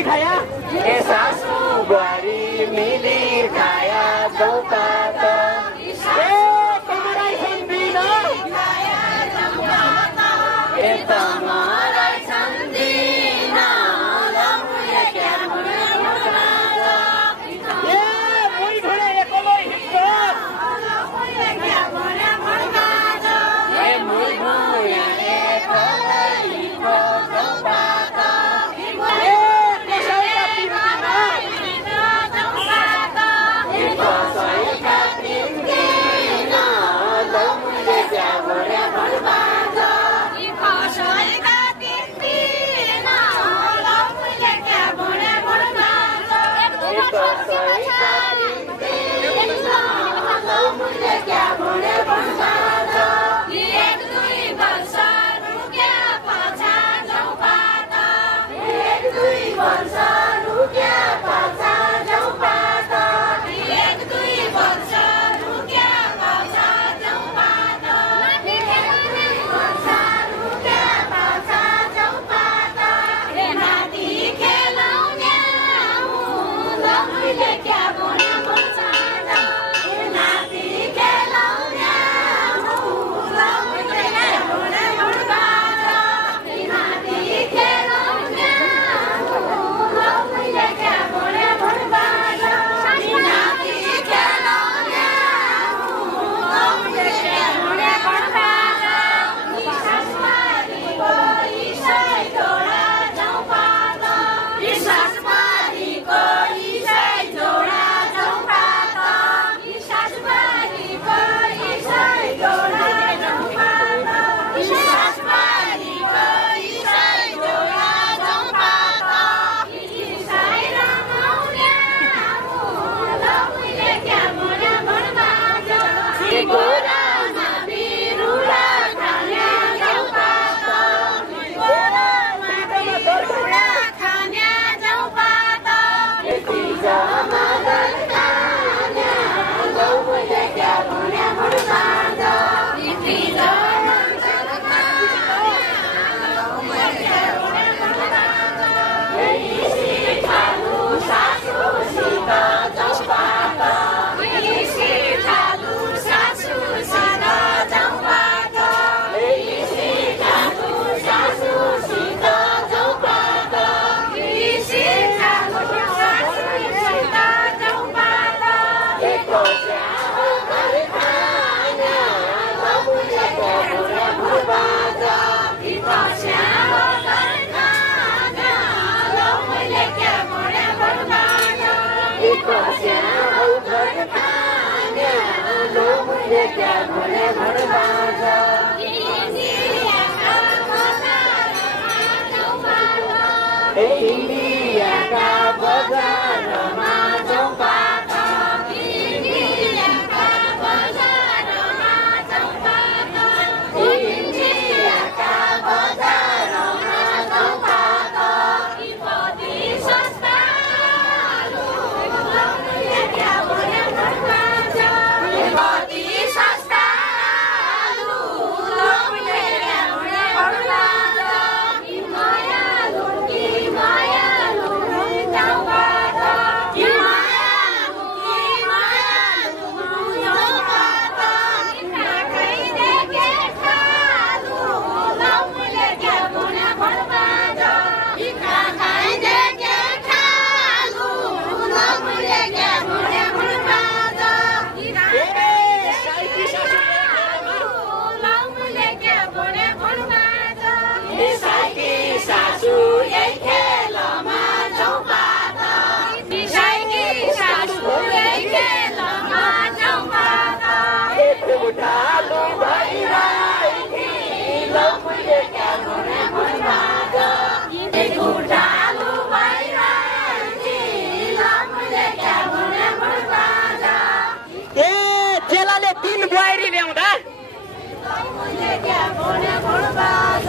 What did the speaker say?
मिली खाया ए सासू बुहारी मिली खाया चौपात ए तमराई सम्दिन ए तमराई सम्दिन लमुले क्या मुले मुर्माज ए मुई भुले एकलो हिप्पो लमुले क्या मुले मुर्माज ए मुई भुले एकलो हिप्पो चौपात ए कसैका तिर्दिन कसैका तिर्दिन लमुले क्या मुले मुर्माज कसैका तिर्दिन लमुले क्या मुले मुर्माज कसैका तिर्दिन लमुले क्या मुले मुर्माज एक दुई वर्ष रुक्या पछा चौपात एक दुई वर्ष रुक्या पछा चौपात एक दुई वर्ष रुक्या पछा चौपात रुक्या पछा चौपात नाति खेलाउने लमुले क्या मुले मुर्माज नाति खेलाउने लमुले क्या मुले मुर्माज नाति खेलाउने लमुले क्या मुले मुर्माज नाति खेलाउने लमुले क्या मुले मुर्माज सासुमारीको इसै जोडा चौपात सासुमारीको इसै जोडा चौपात सासुमारीको इसै जोडा चौपात सासुमारीको इसै जोडा चौपात इसै रमाउने लमुले क्या मुले मुर्माज गोरामा बिरुवा खाने चौपात गोरामा बिरुवा खाने चौपात तिजमा दर्काने लमुले क्या मुले मुर्माज तिजमा दर्काने लमुले क्या मुले मुर्माज इसी ठालु सासूसित चौपात इसी ठालु सासूसित चौपात इसी ठालु सासूसित चौपात इसी ठालु सासूसित चौपात एको स्याहो दर्खाने लमुले क्या मुले मुर्माज एको स्याहो दर्खाने लमुले क्या मुले मुर्माज एको स्याहो दर्खाने लमुले क्या मुले मुर्माज इन्डियाका बजारमा चौपात इन्डियाका बजारमा चौपात इन्डियाका बजारमा चौपात कति सस्ता लमुले क्या मुले मुर्माज कति सस्ता लमुले क्या मुले मुर्माज मायालु चौपात मायालु चौपात खाइदेके खालु लमुले क्या मुले मुर्माज खाइदेके खालु लमुले क्या मुले मुर्माज लमुले क्या मुले मुर्माज साइकी सासू यही खेलमा चौपात साइकी सासू यही खेलमा चौपात एक उठालु भइरहेकी लमुले क्या मुले मुर्माज एक उठालु भइरहेकी लमुले क्या मुले मुर्माज ए चेलाले 3 बुहारी ल्याउँदा लमुले क्या मुले मुर्माज